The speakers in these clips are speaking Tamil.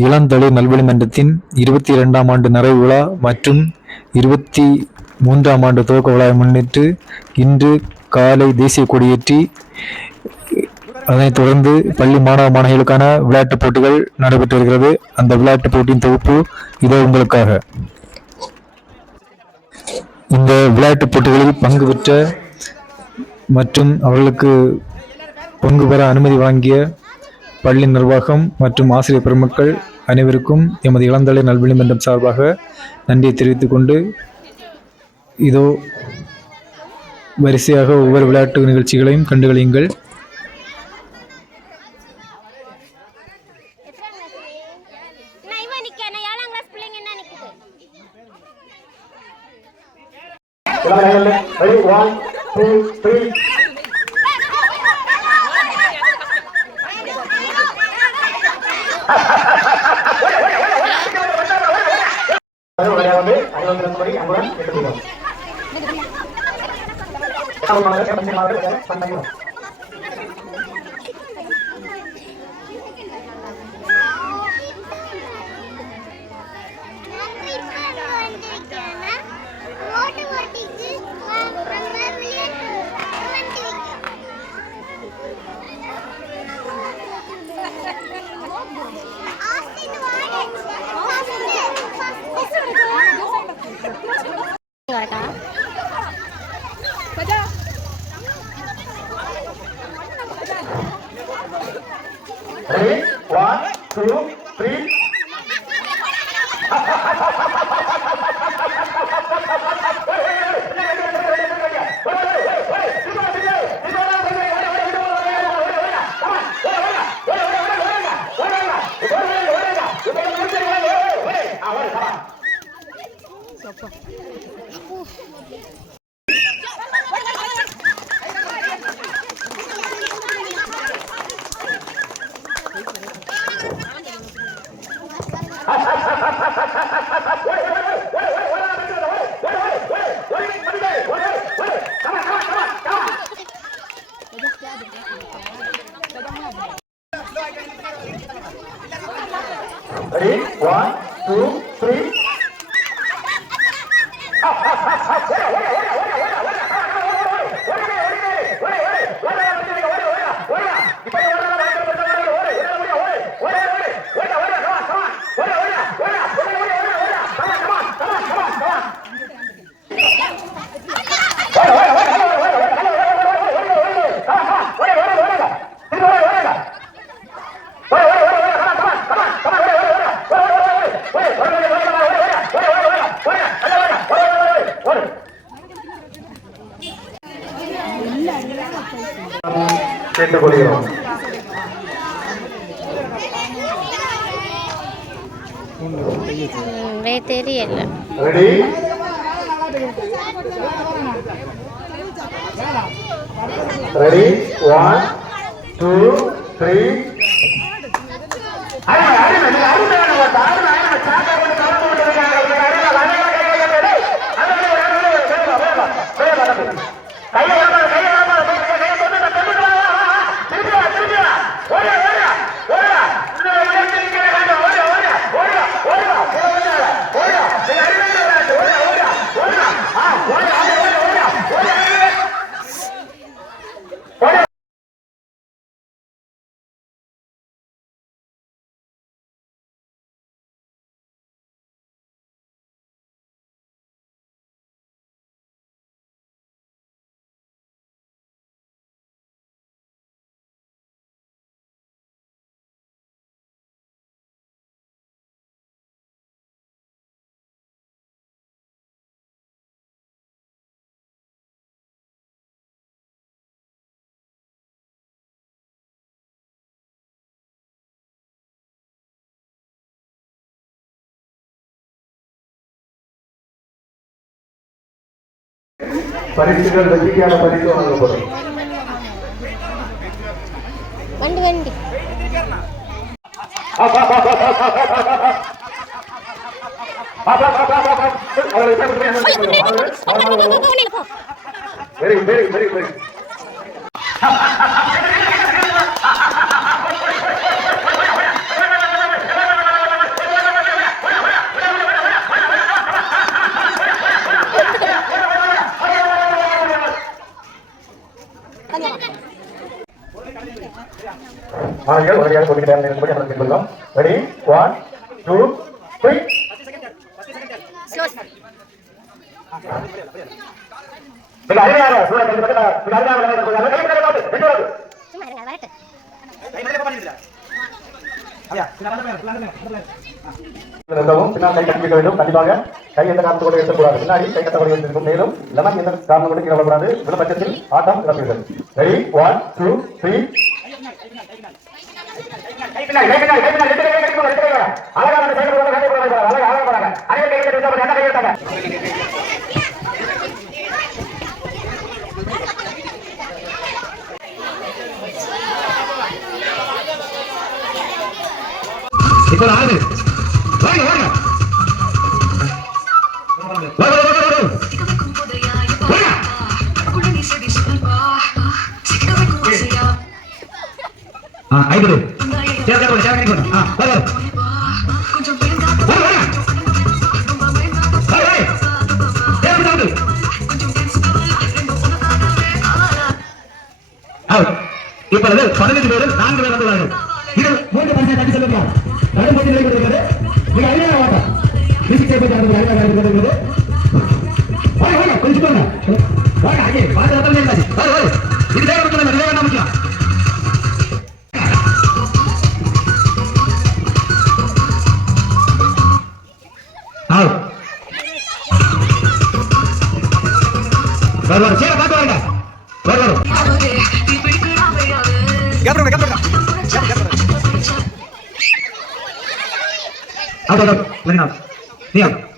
இளந்தளிர் நல்வழி மன்றத்தின் 22ஆம் ஆண்டு நிறைவு விழா மற்றும் 23ஆம் ஆண்டு துவக்க விழாவை முன்னிட்டு இன்று காலை தேசிய கொடியேற்றி அதனைத் தொடர்ந்து பள்ளி மாணவ மாணவிகளுக்கான விளையாட்டுப் போட்டிகள் நடைபெற்று வருகிறது. அந்த விளையாட்டுப் போட்டியின் தொகுப்பு இதோ உங்களுக்காக. இந்த விளையாட்டுப் போட்டிகளில் பங்கு பெற்ற மற்றும் அவர்களுக்கு பங்கு பெற அனுமதி வழங்கிய பள்ளி நிர்வாகம் மற்றும் ஆசிரியர் பெருமக்கள் அனைவருக்கும் எமது இளந்தளிர் நல்வழி மன்றம் சார்பாக நன்றியை தெரிவித்துக் கொண்டு இதோ வரிசையாக ஒவ்வொரு விளையாட்டு நிகழ்ச்சிகளையும் கண்டுகளியுங்கள். Ready? 1, 2, 3. Ready? 1, 2, 3. கேட்டுக்கொள்கிறோம். தெரியல. ரெடி? ரெடி? 1, 2, 3. பரிசுகள் வெற்றிக்கான பரிசு வழங்கப்படும். வண்டி வண்டி வெரி வெரி வெரி வெரி மாணவர்கள் உடனடியாக போட்டிக்கு தயார் நிலைக்கும்படி நம்ம கேட்டுக்கொள்கிறோம். ரெடி 1 2 3 இந்த அருமையாக சூழல் கல்விப்பட்ட இந்த அருமையாக விளையாடுகிறார்கள். கைப்பற்ற வேண்டும். வெற்றி வேண்டும். சும்மா இருங்க வரட்டு நிறுத்தவும் பின்னால் கை கட்டிக்க வேண்டும். கண்டிப்பாக கை எந்த காரணத்தோடு இருக்கக்கூடாது. பின்னாடி கை கட்டப்பட வேண்டியிருக்கும். மேலும் லெமன் எந்த காரணத்தோடு கீழே விடக்கூடாது. விட பட்சத்தில் ஆட்டம் இழப்பீர்கள். ரெடி 1 2 3 அழகான இப்போ ஆறு வாங்க வாங்க ஐదు இப்பொழுது 15 பேரில் 4 பேர் வந்துள்ளார்கள். இதில் 3 பரிசை தட்டி செல்லுங்கள். நடும் போட்டி நடைபெறுகிறது. மிக அருமையான ஆட்டம். மியூசிக் சேர்ப்பு அருமையாக நடைபெறுகிறது. வாங்க வாங்க கொஞ்சம் போங்க வாங்க அங்கே பார்த்து ரத்தம் இருந்தாச்சு வாங்க வாங்க இது தேவை மட்டும் இல்லை வேண்டாம் முக்கியம் வரும் சேர பார்த்து வாங்க வரும்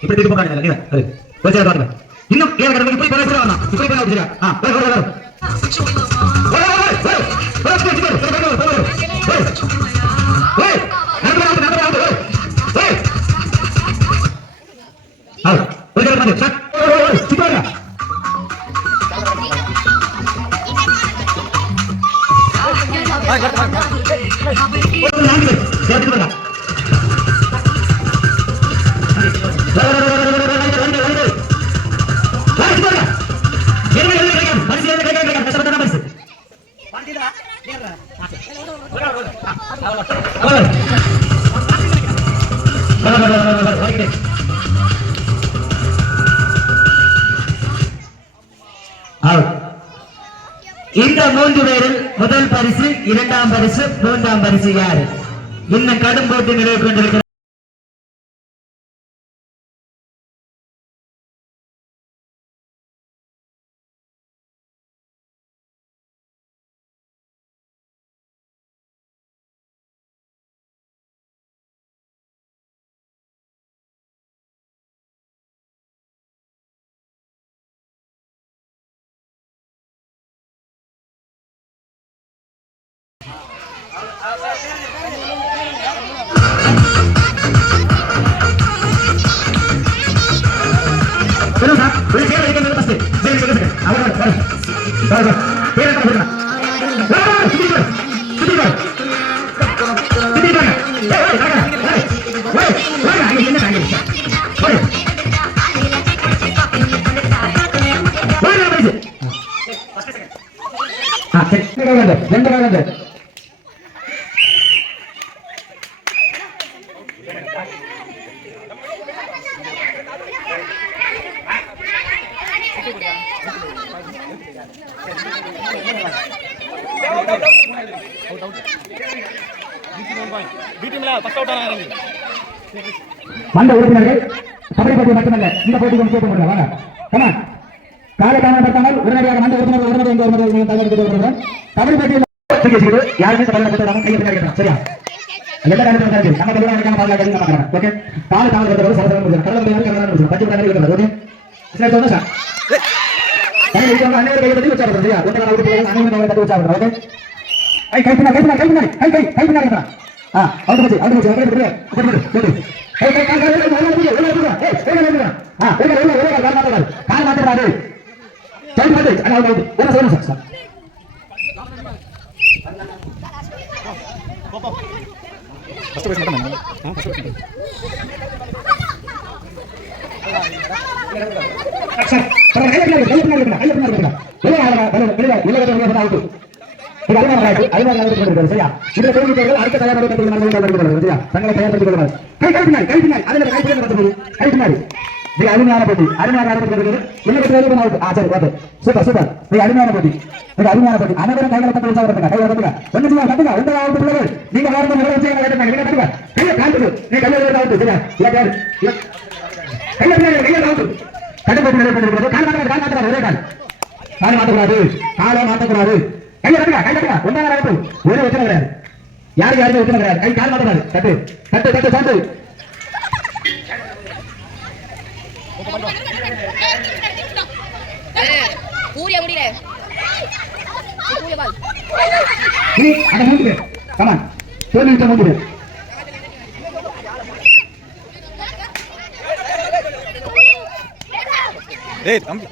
இப்படி திரும்ப பாருங்க இன்னும் ஏழு கடமை இப்படி போய் வேணாம் இப்படி போய் வச்சிருக்கா இந்த 3 பேரில் முதல் பரிசு, 2ஆம் பரிசு, 3ஆம் பரிசு யாரு? இன்னும் கடும் போட்டி நிறைவு கொண்டிருக்கிறது. மண்ட உறுப்பினர்கள் கபடி போட்டி மட்டுமல்ல இந்த போட்டிக்கு சேர்த்து முடியல காலை தாமதப்படுத்தாமல் உடனடியாக மண்ட உறுப்பினர்கள் கபடி போட்டியில் யாருமே சரியா எல்லா காலத்திலும் நம்ம நம்ம பாதுகாக்க ஓகே காலை தாமதப்படுத்த சமஸ்கிருதம் கடலை பச்சை ஓகே சார் அனைவரும் கையை பற்றி வச்சாரு சரியா அனைவரும் தட்டி வச்சாரு ஓகே ஐ கை பின்னா கை பின்னா அவுட் போச்சு கை கை கால் கால் மாத்திராது டைம் மாத்து அண்ணா அவுட் என்ன செய்யணும் சார் ஃபர்ஸ்ட் பேஸ் மட்டும் சார் இது அருமையான விளையாட்டு. அருமையான விளையாட்டு கொண்டிருக்கிறது. சரியா? இதுல தோல்வியவர்கள் அடுத்த தயாராக சரியா? தங்களை தயார்படுத்திக் கொள்ளுங்கள். கை பின்னாடி, கை பின்னாடி. அதுல கை பின்னாடி, கை பின்னாடி. மிக அருமையான போட்டி. அருமையான ஆரம்பிக்கிறது. என்ன பெற்றது அவுட். சரி, ஓகே. Super super. மிக அருமையான போட்டி. மிக அருமையான போட்டி. அனைவரும் கைகளை தட்டி உற்சாகப்படுத்துங்க. கைகளை தட்டுங்க. ஒண்ணு செய்யுங்க, தட்டுங்க. உங்க அவுட் பிள்ளைகள். நீங்க வாரத்தை நிறைய விஷயங்களை கேட்டுங்க. நீங்க தட்டுங்க. கையை காட்டுங்க. நீ கையில அவுட். சரியா? இல்ல பேர். கையில பின்னாடி, கையில அவுட். கட்டுப்பாடு நிறைவேற்றிருக்கிறது. கால் மாட்டக்கூடாது. ஒரே கால். கால் மாட்டக்கூடாது. காலை மாட்டக்கூடாது. கையை தட்டுங்க. கை தட்டுங்க. ஒன்றாவது அவுட். ஒரே ஒற்றை கிடையாது. யாருமே ஒற்றை கிடையாது. கை கால் மாட்டக்கூடாது. தட்டு தட்டு தட்டு தட்டு. பூரியா முடியல பூரியா பால் நீ அத மூடுங்க கமான் தோல்விட்ட மூடுங்க ஏய் தம்பி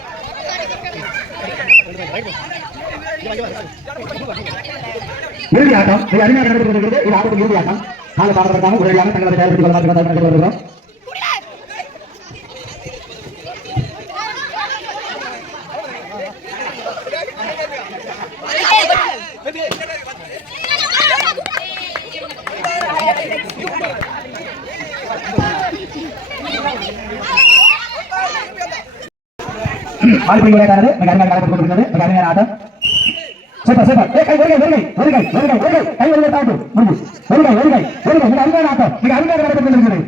இறுதி ஆட்டம் இது அருமையாக நடைபெறுகிறது இது ஆட்டத்தின் இறுதி ஆட்டம் கால பாடத்திற்காக உடனடியாக தங்களை தயாரித்துக் கொள்ளுங்கள் விளையாட்டானது மிக அருமையாக நடைபெற்றுக் கொண்டிருக்கிறது மிக அருமையான ஆட்டம் சூப்பர் சூப்பர் கை கை தாண்டு முடிஞ்சு மிக அருமையான ஆட்டம் மிக அருமையாக நடைபெற்றுக் கொண்டிருக்கிறது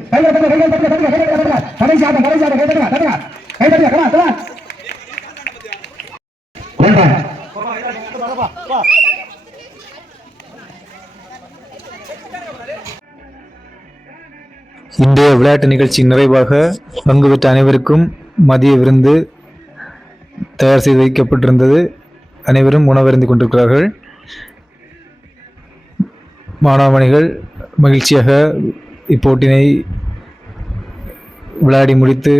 கடைசி ஆட்டம் கை தட்டுங்க கமா கமா இன்றைய விளையாட்டு நிகழ்ச்சி நிறைவாக பங்கு பெற்ற அனைவருக்கும் மதிய விருந்து தயார் செய்து வைக்கப்பட்டிருந்தது. அனைவரும் உணவருந்திக் கொண்டிருக்கிறார்கள். மாணவமணிகள் மகிழ்ச்சியாக இப்போட்டினை விளையாடி முடித்து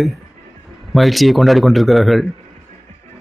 மகிழ்ச்சியை கொண்டாடி கொண்டிருக்கிறார்கள்.